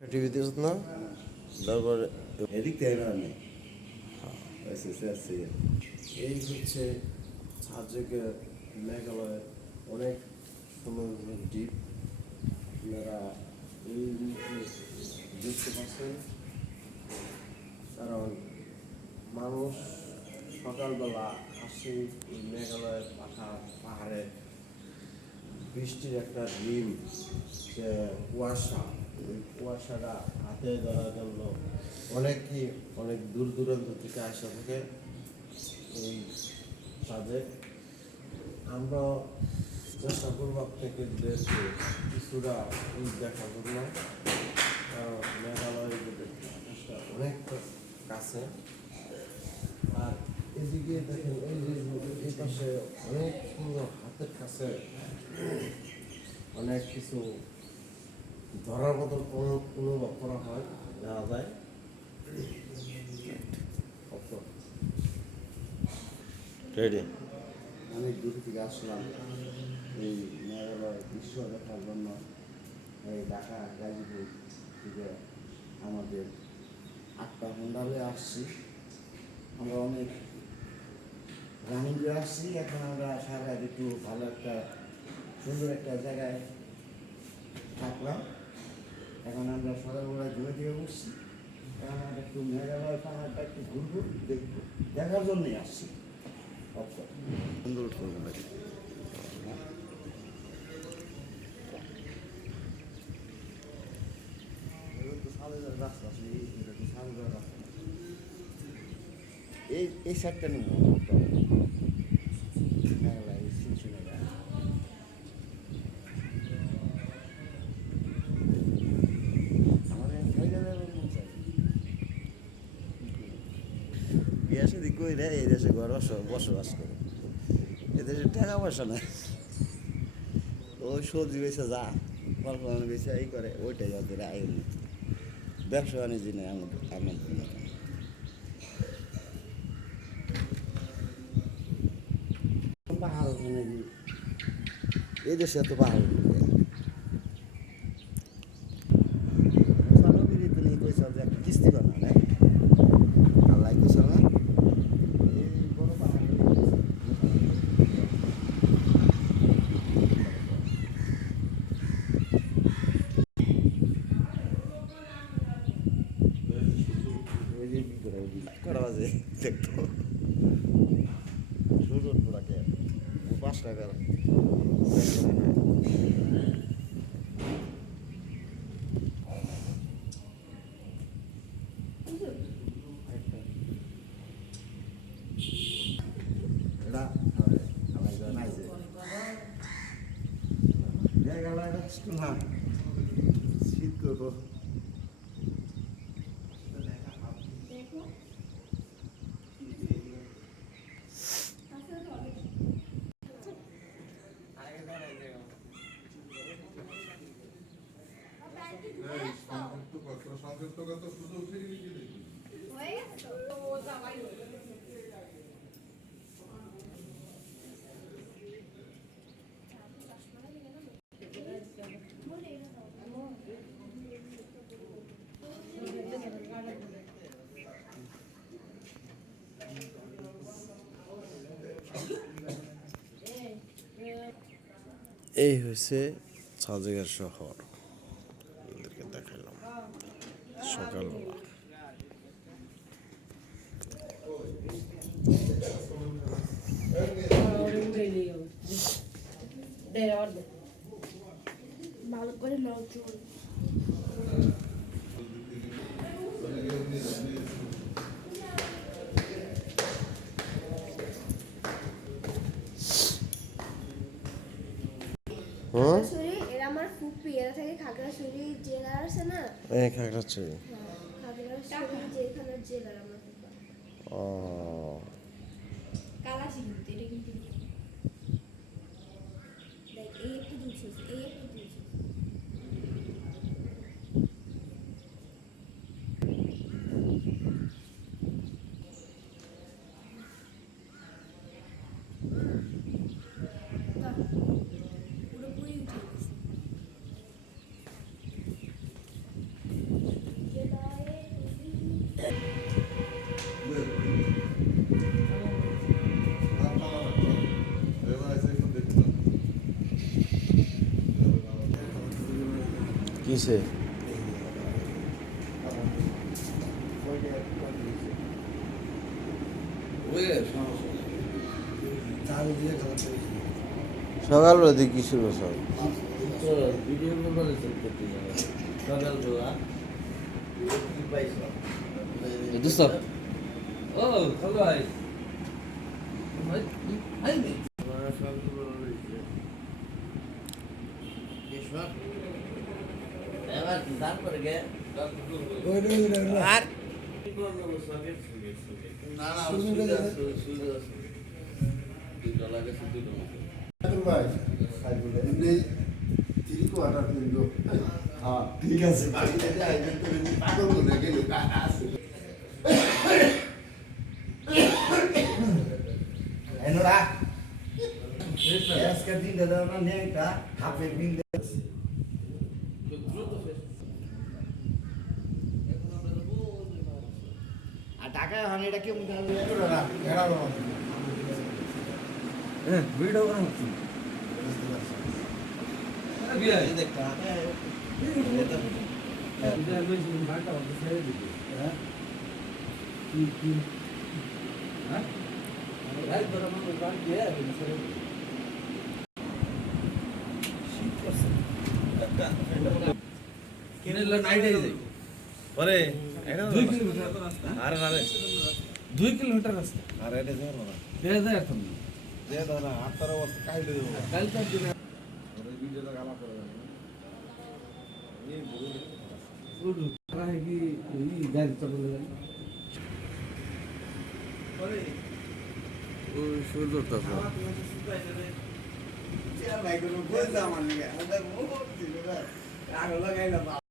TV this না তারপরে এদিক থেকে নেই এই হচ্ছে সাজেকে মেঘালয়ের অনেক সুন্দর দ্বীপ। আপনারা এই দেখতে পাচ্ছেন, কারণ মানুষ সকালবেলা আসে এই মেঘালয়ের পাহাড়ে বৃষ্টির একটা রিম, যে কুয়াশা, ওই কুয়াশাটা হাতে ধরার জন্য অনেক দূর দূরান্ত থেকে আসা থাকে এই কাজে। আমরা চেষ্টা করবো আপনাদেরকে কিছুটা দেখার জন্য, কারণ মেঘালয়ের আকাশটা অনেক কাছে। আর এদিকে দেখেন, এই পাশে অনেক সুন্দর হাতের কাছে অনেক কিছু ধরার মতো অনুভব করা হয়, যাওয়া যায়। অনেক দূর থেকে আসলাম এই মেঘালয় দৃশ্য দেখার জন্য। এই ঢাকা গাজীপুর থেকে আমাদের 8টা হোন্ডালে আসছি। আমরা অনেক রানিং করে আসছি। এখন আমরা সারা একটু ভালো একটা সুন্দর একটা জায়গায় থাকলাম। এখন আমরা সকালবেলা ঘুরে থেকে উঠছি। এখন আমরা একটু মেঘালয় পাহাড়টা একটু ঘুরবো, দেখবো, দেখার জন্যই আসছি। আচ্ছা, সুন্দর লাগে। এই সাইডটা নেব বিয়া সাদি কইরা এই দেশে ঘর বসবাস করে। এদেশে টাকা পয়সা নাই, ওই সবজি বেচে যা ফল বেচে এই করে, ওইটাই ওদের আয় উন্নতি। ব্যবসা বাণিজ্য নেই আমাদের মতো। পাহাড় ওখানে এই দেশে এত পাহাড় কিস্তি বানা না আল্লাহ কোথাও না। এই বড় পাহাড় করা বাজে দেখতো সুযোগ পুরাকে 5 টাকার শীত করবো। এই হচ্ছে সাজেকের শহর, আপনাদেরকে দেখালাম সকালবেলা। ভালো করে নাও চুল। এরা আমার ফুপি, এরা থেকে খাগড়াছড়ি জেলা আছে না? খাগড়াছড়ি, খাগড়াছড়ি যেখানে জেলার আমার ফুপা। ও কালাসি কিন্তু এটা কিন্তু দেখ, এই একটু দুধ, এই একটু দুধ। পুরোপুরি উঠে গেছে। কিসে চারিদিকে খেলা চলছে। সকালবেলা দিয়ে কি ছিল সব ভিডিও করে করতে যাবে সকালবেলা কি পাইছ দোস্ত ও হ্যালো ভাই আইনি এবার তারপরে গে আর না না দুটো লাগে দুটো ভাই এমনি 3 কোয়ার্টার কিন্তু হ্যাঁ ঠিক আছে বাড়িতে যাই কিন্তু পাগল হয়ে গেল আছে এনোরা আজকে দিন দাদা না নেটা হাফে দিন আর টাকা হানি এটা কেমন ভিডিও করা হচ্ছে বিয়াই কিনেলে নাইট আই যাই পরে 2 কিলোমিটার আরে আরে 2 কিলোমিটার রাস্তা আরে এটা যাও না বেড়ে যায় এখন দে দাও না আটটার অবস্থা কাইলে দেবো কালকে দিন ওরে ভিডিওটা গালা করে দাও এই বড় উড়ু রাহে কি এই গাড়ি চালালে যায় ও সুন্দর তো চেয়ার ভাই কোনো বলতে আমার লাগে আমাদের মুখ দিল না আগে লাগাইলাম